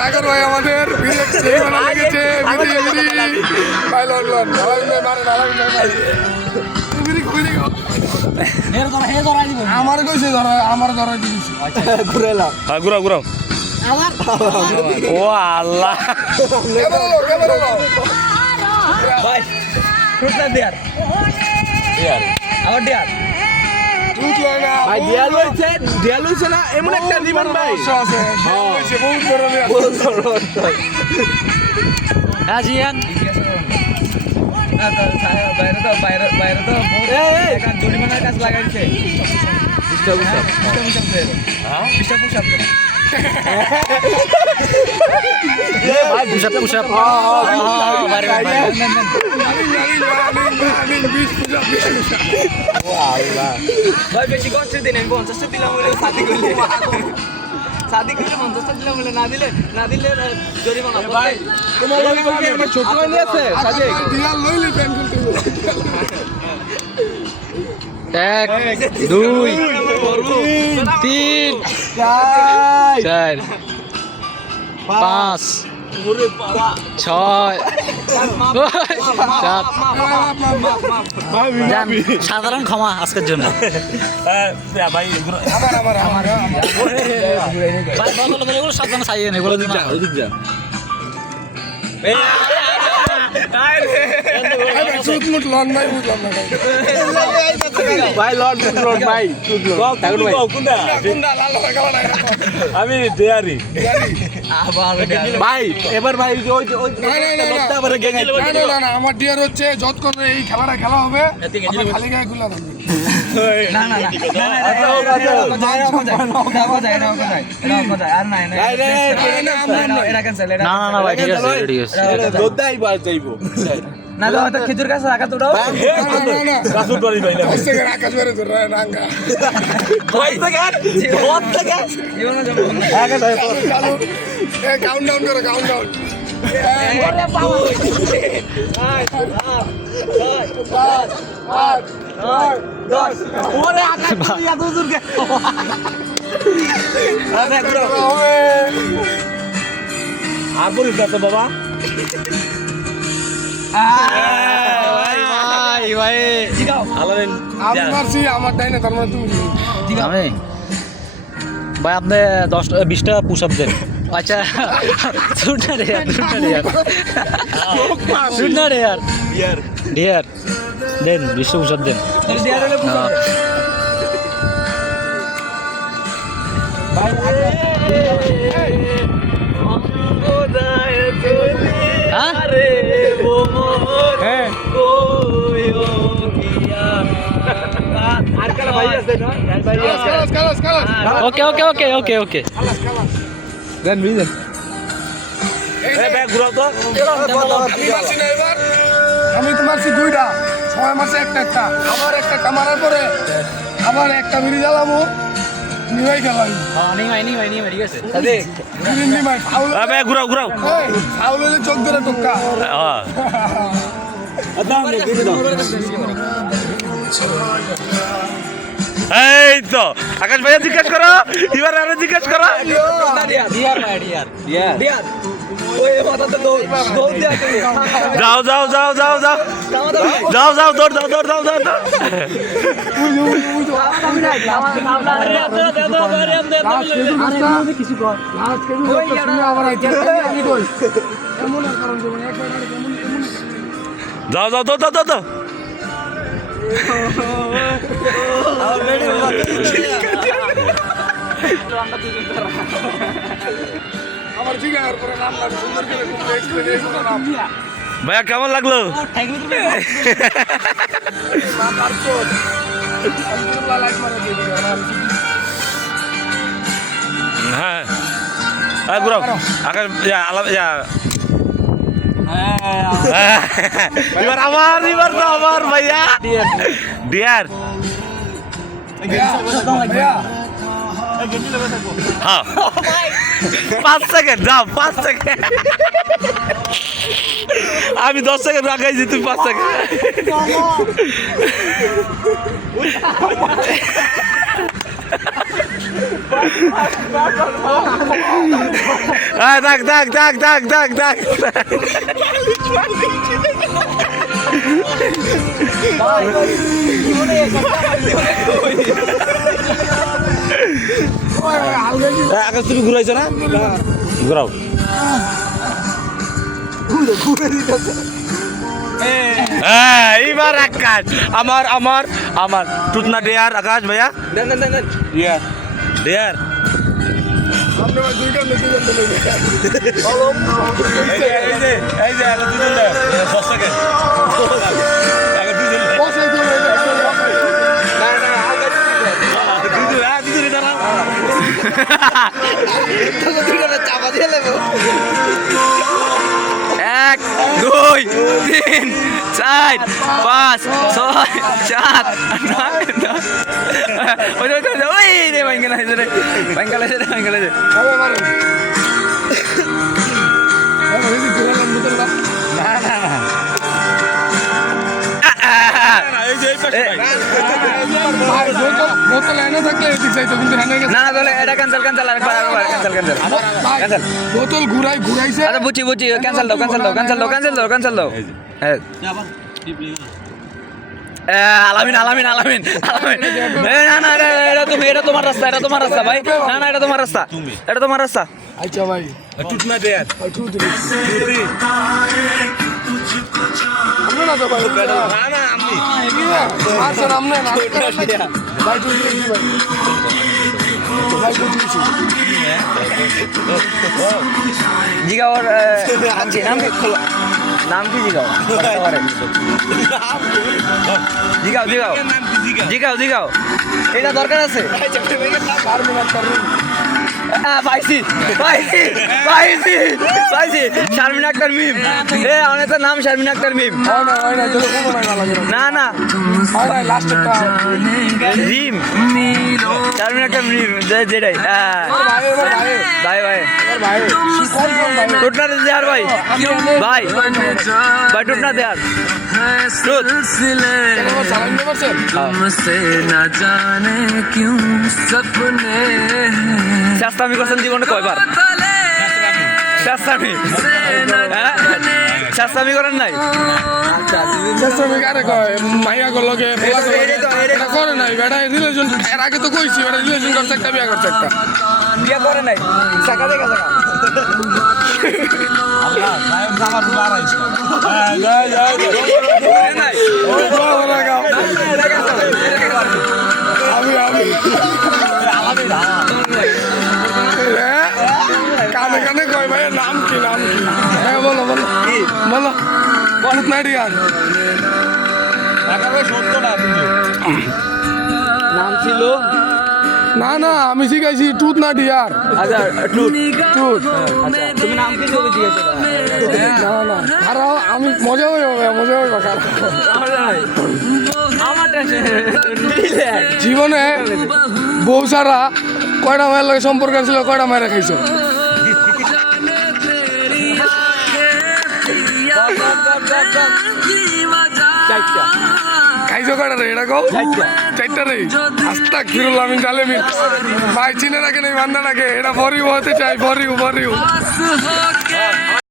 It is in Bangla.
সাগর ভাই আমাদের সেই বানা লেগেছে ভাই লন লন মারে আমার কইছে ধরা আমার ধরা দিয়েছি ঘুরাইলাম হ্যাঁ ঘুরাও ঘুরাও আমার ও আল্লাহ ক্যামেরা লো ভাই ফুটনা দেয়ার আবার দেয়ার ভাই দেয়াল হইছে না এমন একটা দিবেন ভাই আছে বহুত বড় হ্যাঁ জিয়ান বাইরে তো এখন জরিমানার কাজ লাগাইছে ভাই পুশআপ পুশআপ ভাই বেশি কষ্ট দিন আমি 50টা দিলাম বলে শাদি করলে 50টা দিলাম বলে না দিলে জরিমানা ভাই তোমার লগে কি আমার ছোট ভাই আছে শাদি দিলাল লইলি প্যান করতে এক দুই তিন চার পাঁচ ছয় সাত যান, সাধারণ ক্ষমা আজকের জন্য ভাই ভাই বলো এগুলো সাবধানে চাইয়ে এগুলো দিন না সুতমুট লন ভাই বুঝলাম না ভাই লর্ড ভাই কোনটা লাল হয়ে গেল না আমি দেয়ারি ভাই এবার ভাই ওই না আমার ডিয়ার হচ্ছে যতক্ষণ এই খেলাটা খেলা হবে খালি গায়ে খুলে রাখবে না না ভাই ঠিক আছে ঠিক আছে খেজুর গাছ রাখা তো কাসুর বাড়ি ভাই না আকাশ বেড়ে ধরে রাঙ্গা কাউন্ট ডাউন করো কাউন্ট ডাউন আর বলিস না তো বাবা ভাই ভাই আমি মারছি আমার তাই না তার মানে তুমি আমি ভাই আপনি 10-20টা পুশ আপ দেন আচ্ছা শুননা রে यार ডিয়ার দেন 20টা পুশ আপ দেন ওকে ওকে ওকে ওকে ওকে দেন বিজন ব্যাগ ঘুরাও তো আমি তো মারছি দুইটা সবাই মারছে একটা আবার একটা মারার পরে আবার একটা বিড়ি জ্বালাবো নিভাই খেলাই ঠিক আছে ব্যাগ ঘুরাও ঘুরাও ফাউল হলে চোখ ধরে টোকা এই তো আকাশ ভাইয়া জিজ্ঞেস করো এবার আরো জিজ্ঞেস করো যাও যাও যাও যাও যাও যাও যাও দৌড় দাও দৌড় দাও দৌড় দাও যাও যাও দৌড় দাও দৌড় দাও আমার জিগার পরে নাম লাগে সুন্দর করে এক্সপ্লেন নাম ভাইয়া কেমন লাগলো হ্যাঁ ঘুরাও আকাশ এবার তো আমার ভাইয়া ডিয়ার হ্যাঁ 5 সেকেন্ড যাও 5 সেকেন্ড আমি 10 সেকেন্ড রাখাইছি তুই 5 সেকেন্ড থাক থাক থাক থাক থাক থাক আকাশ তুমি ঘুরাইছো না ঘুরাও এইবার আকাশ আমার আমার আমার টুটনা ডেয়ার আকাশ ভাইয়া দেন দেন দেন দেন ডেয়ার আপনি ভাই দুইটা মেশিন জানতে নেই এই যে আগে দুজন দেয় 10 সেকেন্ড আগে দুজন বসাই দিও এটা বসাই না না হালকা দুজন দাঁড়াও তো দুটো চাপা দিয়ে নেবো 1 2 3 4 5 6 7 8 ওই রে বাঙ্গালা রে বাঙ্গালা রে হবে মারো হবে এই ঘুরালাম বোতল না এই যে এই পাশে ভাই বোতল এনে থাকলে এদিক যাইতো কিন্তু এনে গেছে না না তাহলে এটা ক্যান্সেল ক্যান্সেল আরেকবার ক্যান্সেল ক্যান্সেল ভাই Cancel. বোতল ঘুরাইছে আচ্ছা বুঝছি বুঝছি ক্যান্সেল দাও ক্যান্সেল দাও হ্যাঁ আলামিন না এটা তোমার রাস্তা ভাই না এটা তোমার রাস্তা আচ্ছা ভাই টুটনা ডেয়ার আমরা না তো ভাই না না আমি আচ্ছা আমনে না ভাই তুই ভাই বুঝিছি জিগাওর নাম কি জিগাও এটা দরকার আছে পাইছি শারমিন আক্তার মিম অনেক নাম শারমিন আক্তার মিম হয় না চলো কোনো না লাগে না হয় না লাস্ট একটা রিম শারমিন আক্তার মিম যেটাই ভাই ভাই ভাই শিকল ভাই টুটনা দেয়ার ভাই ভাই টুটনা দেয়ার টুট কেন সালাম দিতে পারছেন तुमसे न जाने क्यों सपने শাস্তামি করছেন জীবনে কয়বার শাস্তামি করেন নাই শ্রমিক আরে কয় মাইয়া গলকে এটা করে নাই বেটা রিলেশন এর আগে তো কইছি বেটা রিলেশন করছে একটা বিয়া করছে একটা বিয়ে করে নাই চাকা দেখা কানে কানে কয় ভাই নাম কি হ্যাঁ বলো বলো বলো বলো না রিয়ান নাম ছিল না আমি শিখাইছি টুথ না ডিয়ার আচ্ছা টুট টুথ আচ্ছা তুমি নাম কি বলে জিজ্ঞাসা না খারাপ আমি মজা হইব খারাপ আমার জীবনে বউ সারা কয়টা মায়ের লাগে সম্পর্ক ছিল কয়টা মায়ের খাইছো খাইছো কয়টা রে এটা কও চারটা রে আস্তাক ফিরুল্লাহ মিন জালেমিন ভাই চিনে রাখেন এই বান্দাটাকে এটা ফরিউ হতে চাই ফরিউ